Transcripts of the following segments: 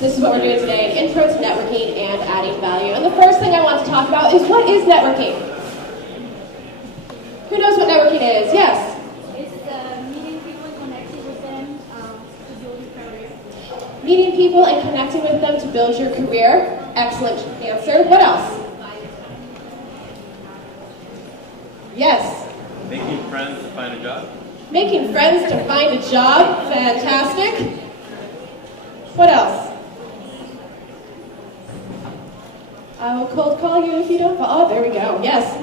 This is what we're doing today, an intro to networking and adding value. And the first thing I want to talk about is, what is networking? Who knows what networking is? Yes? It's meeting people and connecting with them to build your career. Meeting people and connecting with them to build your career. Excellent answer. What else? Yes? Making friends to find a job. Making friends to find a job. Fantastic. What else? I will cold call you if you don't. Oh, there we go. Yes.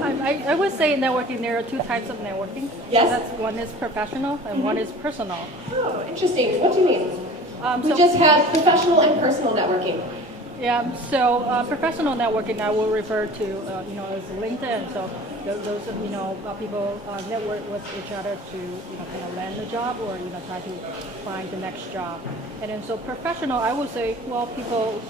I would say networking, there are two types of networking. Yes. One is professional and one is personal. Oh, interesting. What do you mean? We So- just have professional and personal networking. Yeah, so professional networking I will refer to, as LinkedIn. So those, people network with each other to, kind of land a job or, try to find the next job. And then so professional, I would say, well, people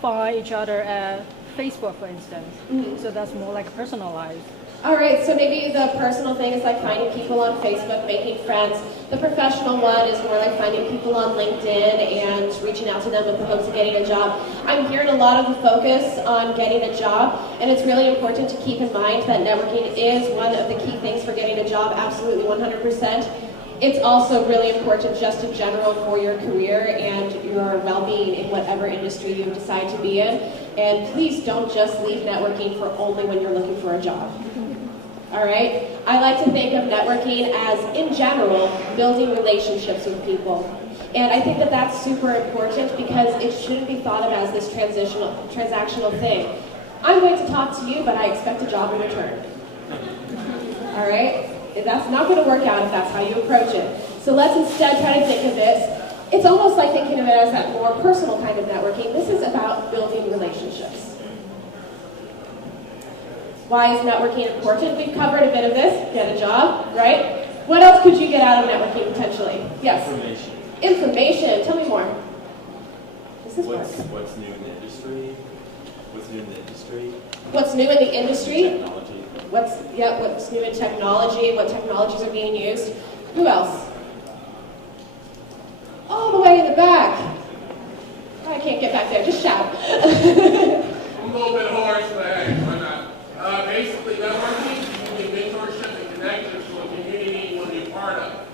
find each other at Facebook, for instance. Mm-hmm. So that's more like personalized. All right, so maybe the personal thing is like finding people on Facebook, making friends. The professional one is more like finding people on LinkedIn and reaching out to them with the hopes of getting a job. I'm hearing a lot of the focus on getting a job, and it's really important to keep in mind that networking is one of the key things for getting a job, absolutely 100%. It's also really important just in general for your career and your well-being in whatever industry you decide to be in. And please don't just leave networking for only when you're looking for a job. All right? I like to think of networking as, in general, building relationships with people. And I think that that's super important because it shouldn't be thought of as this transactional thing. I'm going to talk to you, but I expect a job in return. All right? That's not going to work out if that's how you approach it. So let's instead try to think of this. It's almost like thinking of it as that more personal kind of networking. This is about building relationships. Why is networking important? We've covered a bit of this. Get a job, right? What else could you get out of networking potentially? Yes? Information. Information. Tell me more. Does this work? What's new in the industry? What's new in the industry? What's new in the industry? Technology. What's new in technology? What technologies are being used? Who else? All the way in the back. I can't get back there. Just shout. I'm a little bit hoarse, but hey, why not? Basically, networking, you can get mentorship and connections to a community you want to be a part of.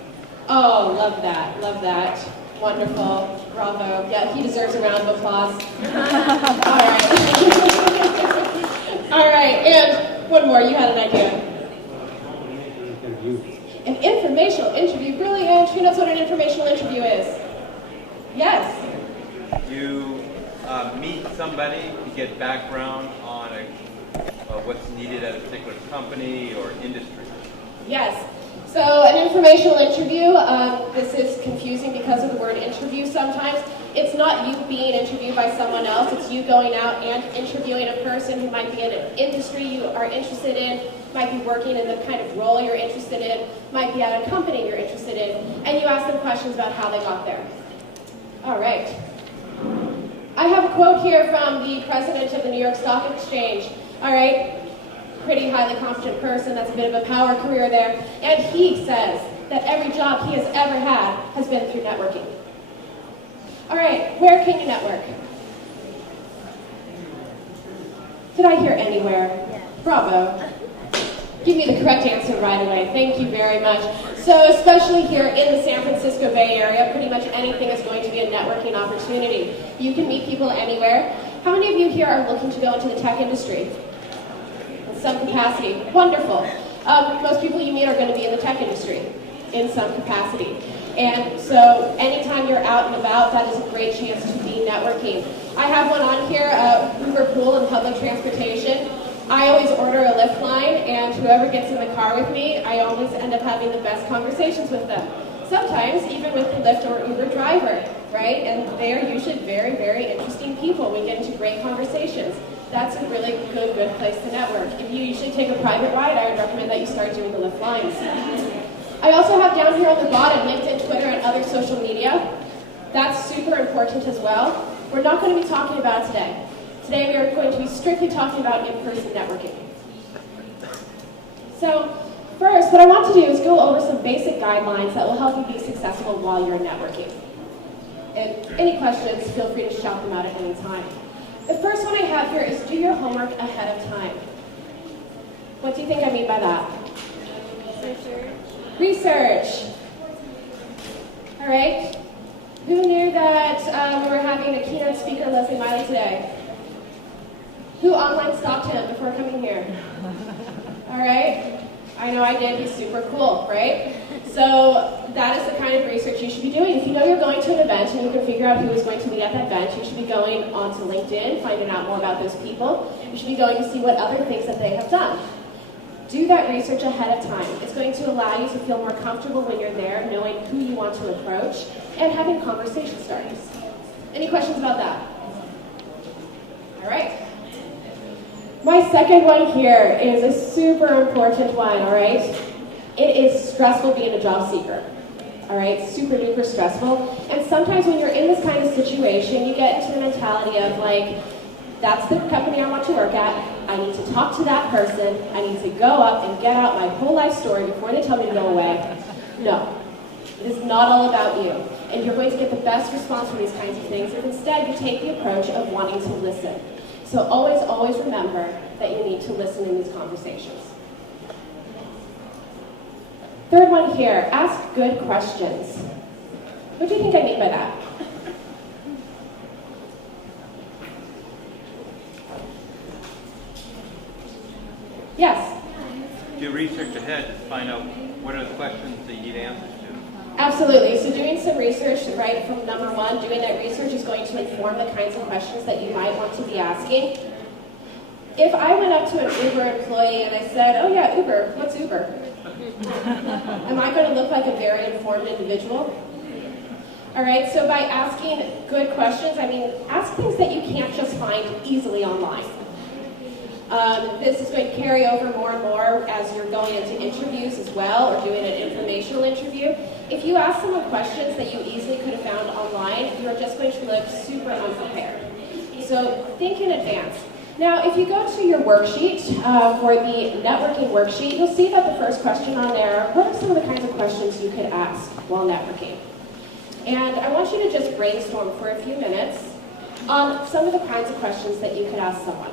Oh, love that. Love that. Wonderful. Bravo. Yeah, he deserves a round of applause. All right. All right, and one more. You had an idea. An informational interview. Brilliant. Who knows what an informational interview is? Yes. You meet somebody to get background on what's needed at a particular company or industry. Yes. So an informational interview, this is confusing because of the word interview sometimes. It's not you being interviewed by someone else, it's you going out and interviewing a person who might be in an industry you are interested in, might be working in the kind of role you're interested in, might be at a company you're interested in, and you ask them questions about how they got there. All right. I have a quote here from the president of the New York Stock Exchange. All right. Pretty highly competent person, that's a bit of a power career there, and he says that every job he has ever had has been through networking. All right, where can you network? Did I hear anywhere? Yeah. Bravo. Give me the correct answer right away. Thank you very much. So especially here in the San Francisco Bay Area, pretty much anything is going to be a networking opportunity. You can meet people anywhere. How many of you here are looking to go into the tech industry? Some capacity. Wonderful. Most people you meet are going to be in the tech industry in some capacity. And so anytime you're out and about, that is a great chance to be networking. I have one on here, Uber Pool and public transportation. I always order a Lyft line, and whoever gets in the car with me, I always end up having the best conversations with them. Sometimes even with the Lyft or Uber driver, right? And they are usually very, very interesting people. We get into great conversations. That's a really good place to network. If you usually take a private ride, I would recommend that you start doing the Lyft lines. I also have down here on the bottom LinkedIn, Twitter, and other social media. That's super important as well. We're not going to be talking about it today. Today we are going to be strictly talking about in-person networking. So first, what I want to do is go over some basic guidelines that will help you be successful while you're networking. And any questions, feel free to shout them out at any time. The first one I have here is do your homework ahead of time. What do you think I mean by that? Research. All right. Who knew that we were having a keynote speaker, Leslie Miley, today? Who online stalked him before coming here? All right. I know I did. He's super cool, right? So that is the kind of research you should be doing. If you know you're going to an event and you can figure out who is going to be at that event, you should be going onto LinkedIn, finding out more about those people. You should be going to see what other things that they have done. Do that research ahead of time. It's going to allow you to feel more comfortable when you're there, knowing who you want to approach, and having conversation starters. Any questions about that? All right. My second one here is a super important one, all right? It is stressful being a job seeker, all right? Super duper stressful. And sometimes when you're in this kind of situation, you get into the mentality of like, that's the company I want to work at. I need to talk to that person. I need to go up and get out my whole life story before they tell me to go away. No, it is not all about you. And you're going to get the best response from these kinds of things if instead you take the approach of wanting to listen. So always, always remember that you need to listen in these conversations. Third one here, ask good questions. What do you think I mean by that? Yes? Do research ahead to find out what are the questions that you need answers to. Absolutely. So doing some research, right, from number one, doing that research is going to inform the kinds of questions that you might want to be asking. If I went up to an Uber employee and I said, oh yeah, Uber, what's Uber? Am I going to look like a very informed individual? All right, so by asking good questions, I mean, ask things that you can't just find easily online. This is going to carry over more and more as you're going into interviews as well, or doing an informational interview. If you ask someone questions that you easily could have found online, you're just going to look super unprepared. So think in advance. Now, if you go to your worksheet, for the networking worksheet, you'll see that the first question on there, what are some of the kinds of questions you could ask while networking? And I want you to just brainstorm for a few minutes on some of the kinds of questions that you could ask someone.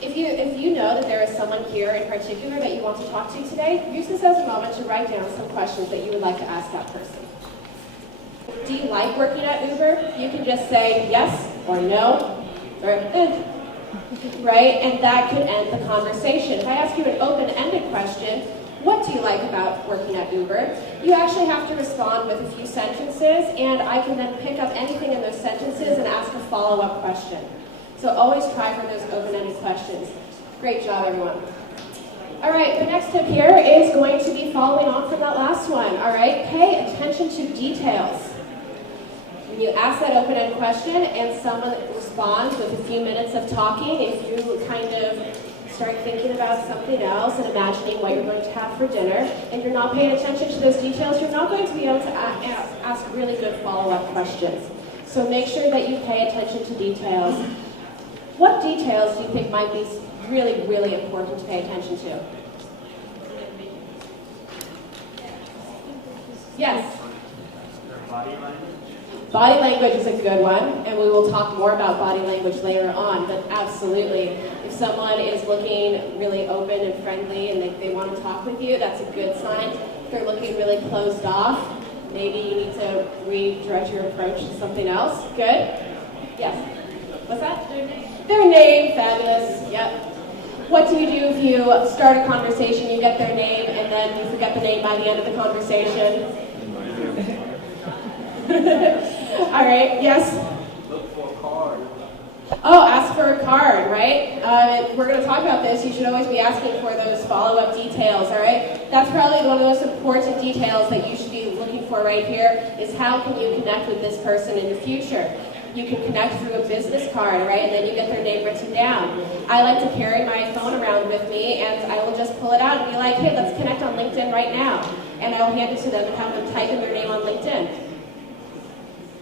If you know that there is someone here in particular that you want to talk to today, use this as a moment to write down some questions that you would like to ask that person. Do you like working at Uber? You can just say yes or no, or right? And that could end the conversation. If I ask you an open-ended question, what do you like about working at Uber? You actually have to respond with a few sentences, and I can then pick up anything in those sentences and ask a follow-up question. So always try for those open-ended questions. Great job, everyone. All right, the next tip here is going to be following on from that last one. All right, pay attention to details. When you ask that open-ended question and someone responds with a few minutes of talking, if you kind of start thinking about something else and imagining what you're going to have for dinner, and you're not paying attention to those details, you're not going to be able to ask really good follow-up questions. So make sure that you pay attention to details. What details do you think might be really, really important to pay attention to? Yes? Body language is a good one, and we will talk more about body language later on, but absolutely. If someone is looking really open and friendly and they want to talk with you, that's a good sign. If they're looking really closed off, maybe you need to redirect your approach to something else. Good? Yes? What's that? Their name, fabulous, yep. What do you do if you start a conversation, you get their name, and then you forget the name by the end of the conversation? All right, yes? Look for a card. Oh, ask for a card, right? We're going to talk about this. You should always be asking for those follow-up details, all right? That's probably one of the most important details that you should be looking for right here is how can you connect with this person in the future? You can connect through a business card, right? And then you get their name written down. I like to carry my phone around with me, and I will just pull it out and be like, hey, let's connect on LinkedIn right now. And I will hand it to them and have them type in their name on LinkedIn.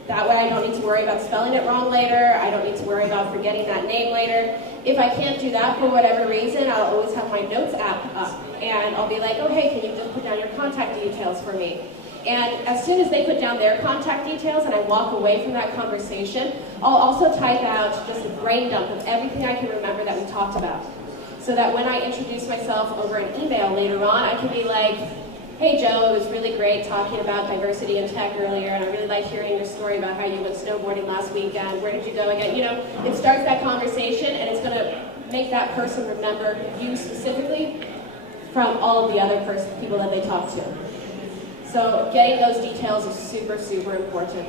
That way I don't need to worry about spelling it wrong later. I don't need to worry about forgetting that name later. If I can't do that for whatever reason, I'll always have my notes app up. And I'll be like, oh, hey, can you just put down your contact details for me? And as soon as they put down their contact details and I walk away from that conversation, I'll also type out just a brain dump of everything I can remember that we talked about. So that when I introduce myself over an email later on, I can be like, hey Joe, it was really great talking about diversity in tech earlier, and I really liked hearing your story about how you went snowboarding last weekend. Where did you go again? You know, it starts that conversation, and it's going to make that person remember you specifically from all of the other people that they talk to. So getting those details is super, super important.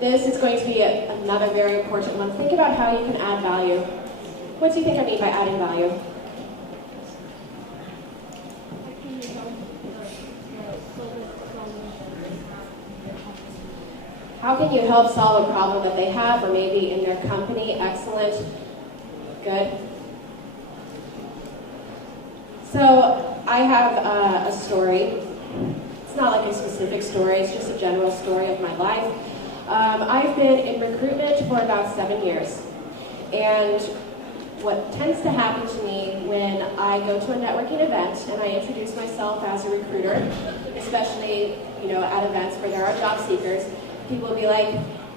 This is going to be another very important one. Think about how you can add value. What do you think I mean by adding value? How can you help solve a problem that they have or maybe in their company? Excellent. Good. So I have a story. It's not like a specific story, it's just a general story of my life. I've been in recruitment for about 7 years. And what tends to happen to me when I go to a networking event and I introduce myself as a recruiter, especially at events where there are job seekers, people will be like,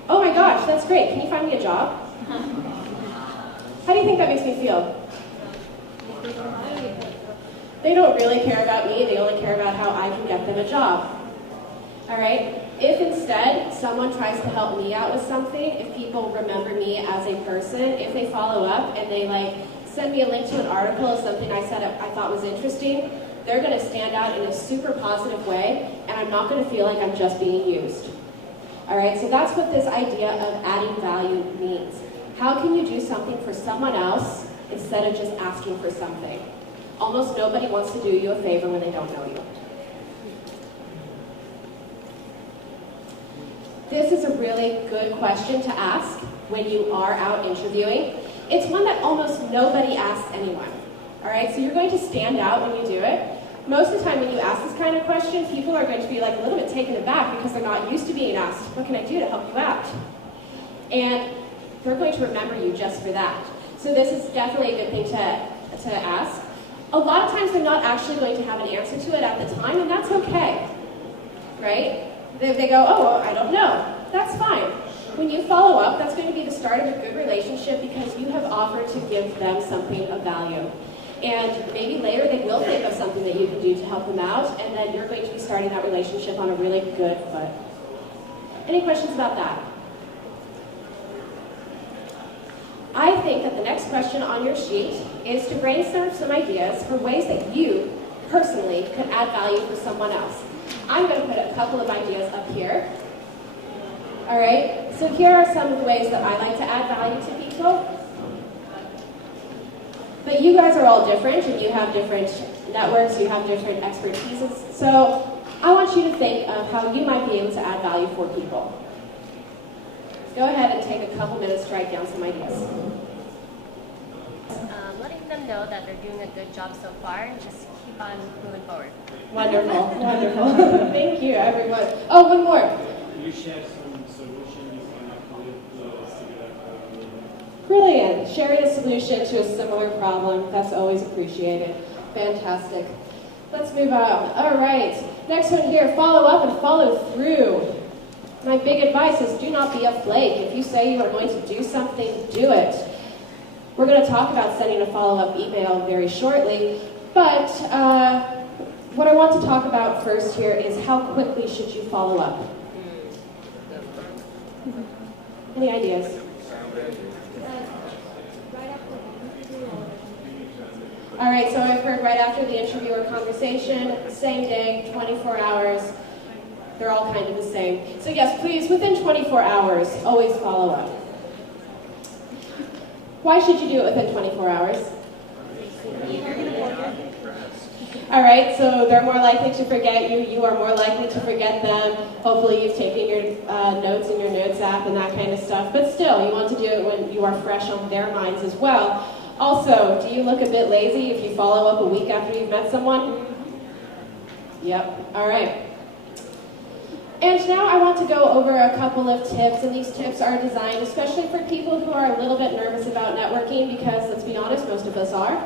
oh my gosh, that's great, can you find me a job? How do you think that makes me feel? They don't really care about me, they only care about how I can get them a job. All right? If instead someone tries to help me out with something, if people remember me as a person, if they follow up and they send me a link to an article of something I said I thought was interesting, they're going to stand out in a super positive way, and I'm not going to feel like I'm just being used. All right? So that's what this idea of adding value means. How can you do something for someone else instead of just asking for something? Almost nobody wants to do you a favor when they don't know you. This is a really good question to ask when you are out interviewing. It's one that almost nobody asks anyone. All right, so you're going to stand out when you do it. Most of the time when you ask this kind of question, people are going to be a little bit taken aback because they're not used to being asked, what can I do to help you out? And they're going to remember you just for that. So this is definitely a good thing to ask. A lot of times they're not actually going to have an answer to it at the time, and that's okay, right? They go, oh, well, I don't know. That's fine. When you follow up, that's going to be the start of a good relationship because you have offered to give them something of value. And maybe later they will think of something that you can do to help them out, and then you're going to be starting that relationship on a really good foot. Any questions about that? I think that the next question on your sheet is to brainstorm some ideas for ways that you personally could add value for someone else. I'm going to put a couple of ideas up here. All right, so here are some of the ways that I like to add value to people. But you guys are all different, and you have different networks, you have different expertises. So I want you to think of how you might be able to add value for people. Go ahead and take a couple minutes to write down some ideas. Letting them know that they're doing a good job so far and just keep on moving forward. Wonderful, wonderful. Thank you, everyone. Oh, one more. Can you share some solution you came up with to similar problem? Brilliant. Sharing a solution to a similar problem. That's always appreciated. Fantastic. Let's move on. All right. Next one here, follow up and follow through. My big advice is do not be a flake. If you say you are going to do something, do it. We're going to talk about sending a follow-up email very shortly, but what I want to talk about first here is how quickly should you follow up? Any ideas? All right, so I've heard right after the interview or conversation, same day, 24 hours. They're all kind of the same. So yes, please, within 24 hours, always follow up. Why should you do it within 24 hours? All right, so they're more likely to forget you. You are more likely to forget them. Hopefully you've taken your notes in your notes app and that kind of stuff. But still, you want to do it when you are fresh on their minds as well. Also, do you look a bit lazy if you follow up a week after you've met someone? Yep, all right. And now I want to go over a couple of tips, and these tips are designed especially for people who are a little bit nervous about networking because, let's be honest, most of us are.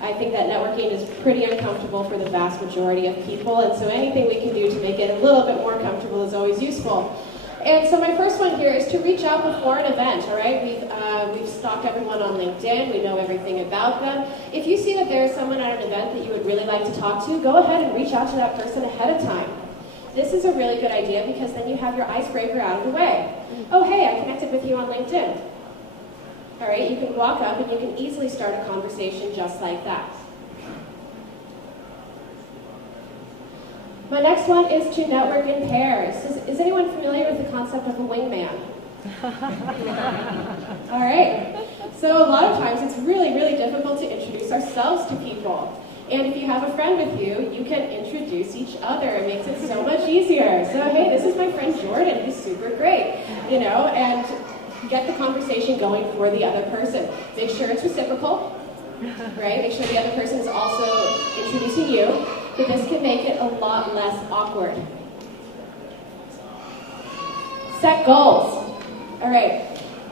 I think that networking is pretty uncomfortable for the vast majority of people, and so anything we can do to make it a little bit more comfortable is always useful. And so my first one here is to reach out before an event, all right? We've stalked everyone on LinkedIn. We know everything about them. If you see that there's someone at an event that you would really like to talk to, go ahead and reach out to that person ahead of time. This is a really good idea because then you have your icebreaker out of the way. Oh, hey, I connected with you on LinkedIn. All right, you can walk up and you can easily start a conversation just like that. My next one is to network in pairs. Is anyone familiar with the concept of a wingman? All right. So a lot of times it's really, really difficult to introduce ourselves to people. And if you have a friend with you, you can introduce each other. It makes it so much easier. So, hey, this is my friend Jordan. He's super great, you know, and get the conversation going for the other person. Make sure it's reciprocal, right? Make sure the other person is also introducing you, but this can make it a lot less awkward. Set goals. All right.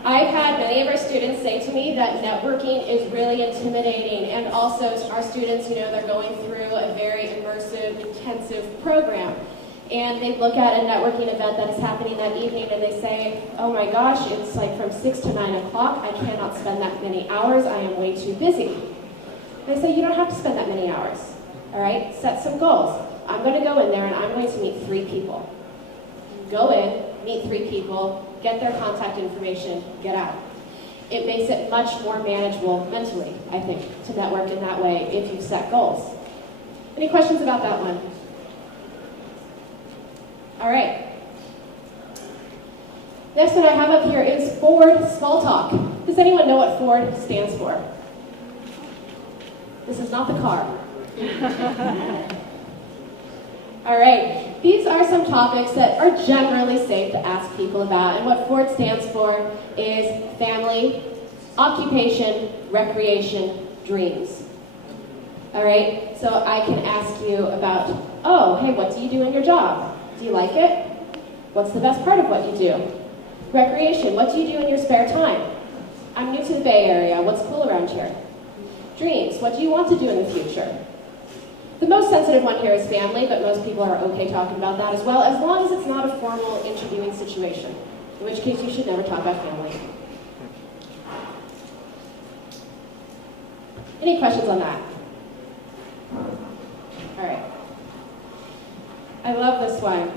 I've had many of our students say to me that networking is really intimidating, and also our students, you know, they're going through a very immersive, intensive program. And they look at a networking event that is happening that evening and they say, oh my gosh, it's like from 6 to 9 o'clock. I cannot spend that many hours. I am way too busy. And I say, you don't have to spend that many hours. All right? Set some goals. I'm going to go in there and I'm going to meet 3 people. Go in, meet 3 people, get their contact information, get out. It makes it much more manageable mentally, I think, to network in that way if you set goals. Any questions about that one? All right. Next one I have up here is Ford Small Talk. Does anyone know what Ford stands for? This is not the car. All right. These are some topics that are generally safe to ask people about. And what Ford stands for is family, occupation, recreation, dreams. All right? So I can ask you about, oh, hey, what do you do in your job? Do you like it? What's the best part of what you do? Recreation, what do you do in your spare time? I'm new to the Bay Area. What's cool around here? Dreams, what do you want to do in the future? The most sensitive one here is family, but most people are okay talking about that as well, as long as it's not a formal interviewing situation, in which case you should never talk about family. Any questions on that? All right. I love this one.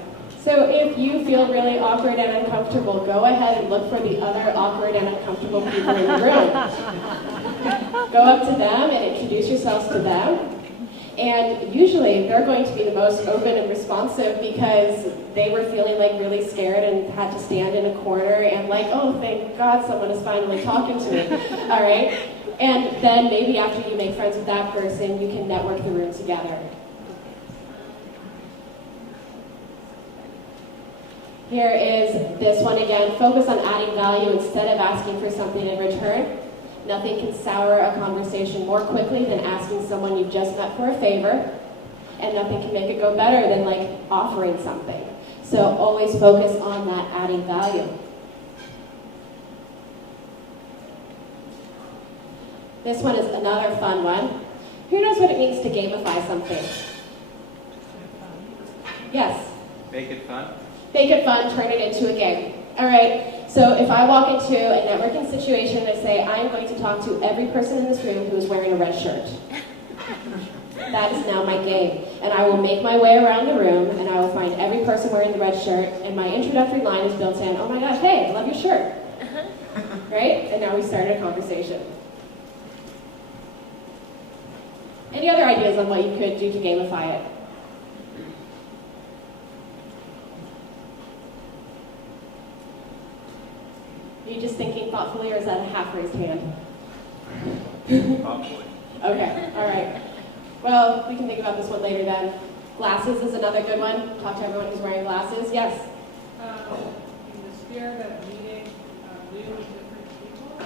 So if you feel really awkward and uncomfortable, go ahead and look for the other awkward and uncomfortable people in the room. Go up to them and introduce yourselves to them. And usually they're going to be the most open and responsive because they were feeling like really scared and had to stand in a corner and like, oh, thank God someone is finally talking to me. All right? And then maybe after you make friends with that person, you can network the room together. Here is this one again. Focus on adding value instead of asking for something in return. Nothing can sour a conversation more quickly than asking someone you've just met for a favor. And nothing can make it go better than like offering something. So always focus on that adding value. This one is another fun one. Who knows what it means to gamify something? Yes? Make it fun. Make it fun, turn it into a game. All right, so if I walk into a networking situation and I say, I'm going to talk to every person in this room who is wearing a red shirt. That is now my game. And I will make my way around the room and I will find every person wearing the red shirt and my introductory line is built in, oh my gosh, hey, I love your shirt. Right? And now we started a conversation. Any other ideas on what you could do to gamify it? Are you just thinking thoughtfully, or is that a half-raised hand? Probably. Okay, all right. Well, we can think about this one later then. Glasses is another good one. Talk to everyone who's wearing glasses. Yes? In the spirit of meeting really different people,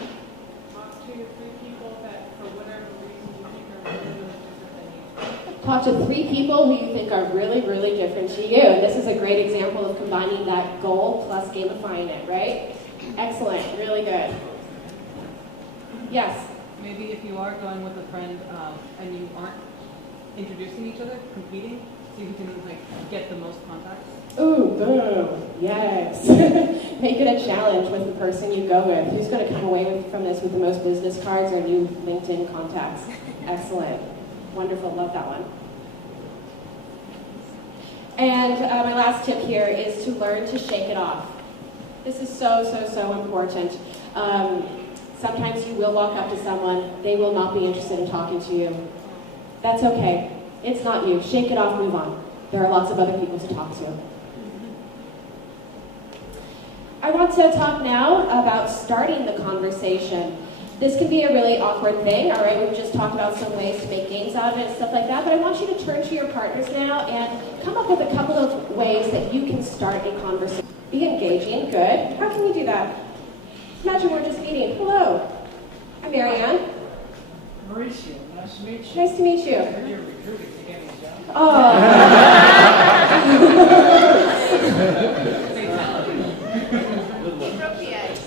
talk to 3 people that, for whatever reason, you think are really different than you. Talk to 3 people who you think are really, really different to you. And this is a great example of combining that goal plus gamifying it, right? Excellent, really good. Yes? maybe if you are going with a friend and you aren't introducing each other, competing, so you can like get the most contacts. Ooh, boom, yes. Make it a challenge with the person you go with. Who's going to come away from this with the most business cards or new LinkedIn contacts? Excellent. Wonderful, love that one. And my last tip here is to learn to shake it off. This is so, so, so important. Sometimes you will walk up to someone, they will not be interested in talking to you. That's okay. It's not you. Shake it off, move on. There are lots of other people to talk to. I want to talk now about starting the conversation. This can be a really awkward thing, all right? We've just talked about some ways to make games out of it and stuff like that, but I want you to turn to your partners now and come up with a couple of ways that you can start a conversation. Be engaging, good. How can you do that? Imagine we're just meeting. Hello, I'm Marianne. Mauricio, nice to meet you. Nice to meet you. I heard you're recruiting to get me a job. Oh.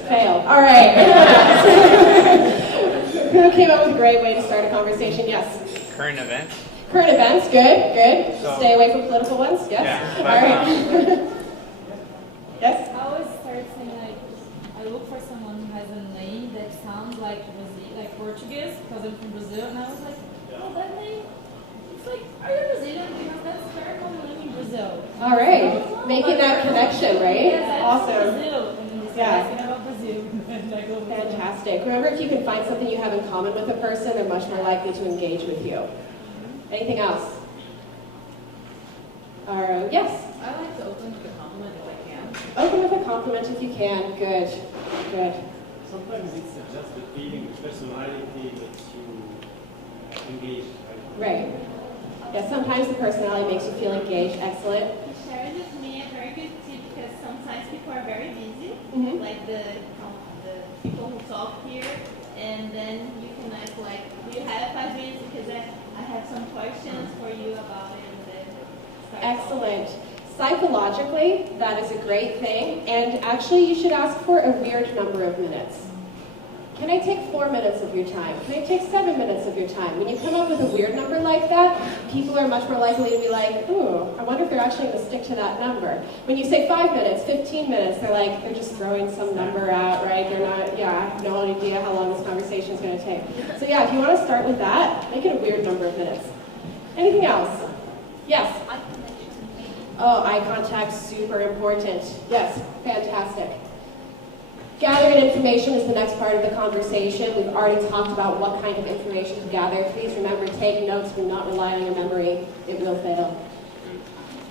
Fail. All right. Who came up with a great way to start a conversation? Yes. Current events. Current events, good, good. So, stay away from political ones, yes. Yeah, All but, right. Yes? I always start saying like, I look for someone who has a name that sounds like Brazil, like Portuguese, because I'm from Brazil, and I was like, oh, that name, it's like, are you Brazilian? Because that's very common name in Brazil. All right. Making that connection, right? Yes, Awesome. Brazil. And then they start Yeah. asking about Brazil. And I go, Fantastic. Remember, if you can find something you have in common with a person, they're much more likely to engage with you. Anything else? Yes? I like to open with a compliment if I can. Open with a compliment if you can. Good. Good. Sometimes it's just the feeling, the personality that you engage. Right. Yeah, sometimes the personality makes you feel engaged. Excellent. shared with me a very good tip because sometimes people are very busy, Mhm. like the people who talk here, and then you can ask like, do you have 5 minutes because I have some questions for you about it, and then start Excellent. Psychologically, that is a great thing, and actually you should ask for a weird number of minutes. Can I take 4 minutes of your time? Can I take 7 minutes of your time? When you come up with a weird number like that, people are much more likely to be like, ooh, I wonder if they're actually going to stick to that number. When you say 5 minutes, 15 minutes, they're just throwing some number out, right? They're not, I have no idea how long this conversation is going to take. So if you want to start with that, make it a weird number of minutes. Anything else? Yes? Oh, eye contact, super important. Yes, fantastic. Gathering information is the next part of the conversation. We've already talked about what kind of information to gather. Please remember, take notes. Do not rely on your memory. It will fail.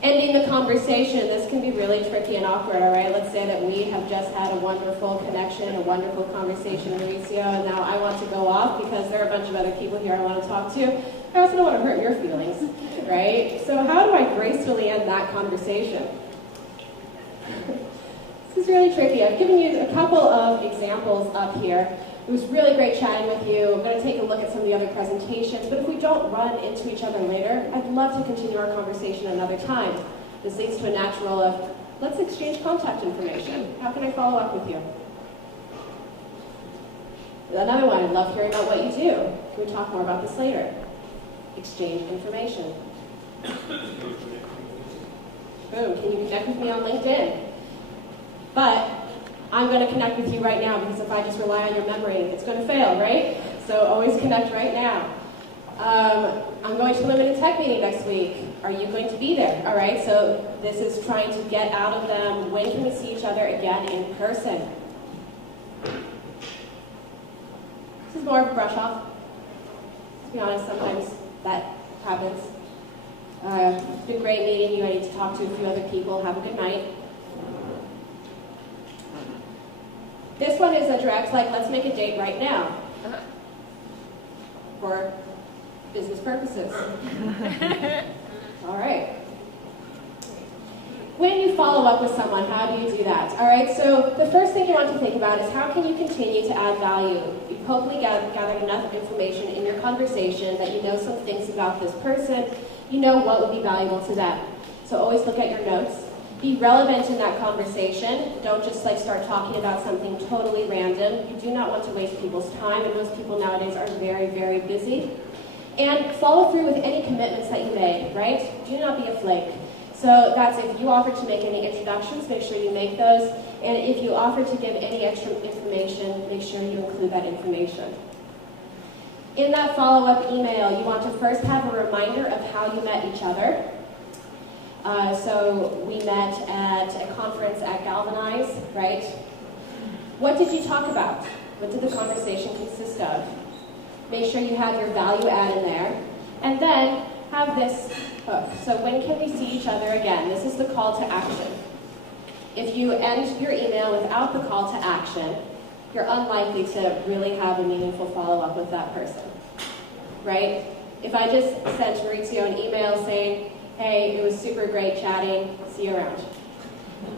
Ending the conversation. This can be really tricky and awkward, all right? Let's say that we have just had a wonderful connection, a wonderful conversation, Mauricio, and now I want to go off because there are a bunch of other people here I want to talk to. I also don't want to hurt your feelings, right? So how do I gracefully end that conversation? This is really tricky. I've given you a couple of examples up here. It was really great chatting with you. I'm going to take a look at some of the other presentations, but if we don't run into each other later, I'd love to continue our conversation another time. This leads to a natural of, let's exchange contact information. How can I follow up with you? Another one, I'd love hearing about what you do. Can we talk more about this later? Exchange information. Boom, can you connect with me on LinkedIn? But I'm going to connect with you right now because if I just rely on your memory, it's going to fail, right? So always connect right now. I'm going to Limited Tech meeting next week. Are you going to be there? All right, so this is trying to get out of them. When can we see each other again in person? This is more of a brush off. To be honest, sometimes that happens. It's been great meeting you. I need to talk to a few other people. Have a good night. This one is a direct, like, let's make a date right now. For business purposes. All right. When you follow up with someone, how do you do that? All right, so the first thing you want to think about is how can you continue to add value? You've hopefully gathered enough information in your conversation that you know some things about this person. You know what would be valuable to them. So always look at your notes. Be relevant in that conversation. Don't just like start talking about something totally random. You do not want to waste people's time, and most people nowadays are very, very busy. And follow through with any commitments that you made, right? Do not be a flake. So that's if you offer to make any introductions, make sure you make those. And if you offer to give any extra information, make sure you include that information. In that follow-up email, you want to first have a reminder of how you met each other. So we met at a conference at Galvanize, right? What did you talk about? What did the conversation consist of? Make sure you have your value add in there. And then have this hook. So when can we see each other again? This is the call to action. If you end your email without the call to action, you're unlikely to really have a meaningful follow-up with that person, right? If I just sent Maurizio an email saying, hey, it was super great chatting, see you around,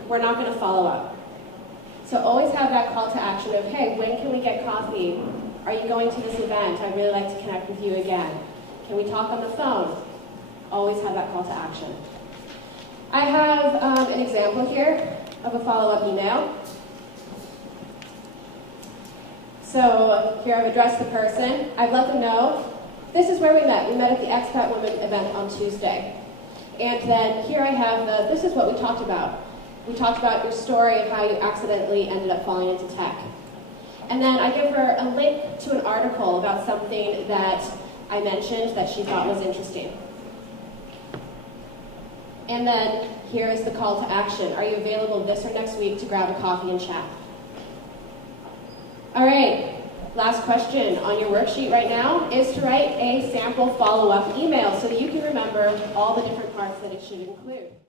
we're not going to follow up. So always have that call to action of, hey, when can we get coffee? Are you going to this event? I'd really like to connect with you again. Can we talk on the phone? Always have that call to action. I have an example here of a follow-up email. So here I've addressed the person. I've let them know, this is where we met. We met at the Expat Women event on Tuesday. And then here I have this is what we talked about. We talked about your story of how you accidentally ended up falling into tech. And then I give her a link to an article about something that I mentioned that she thought was interesting. And then here is the call to action. Are you available this or next week to grab a coffee and chat? All right, last question on your worksheet right now is to write a sample follow-up email so you can remember all the different parts that it should include.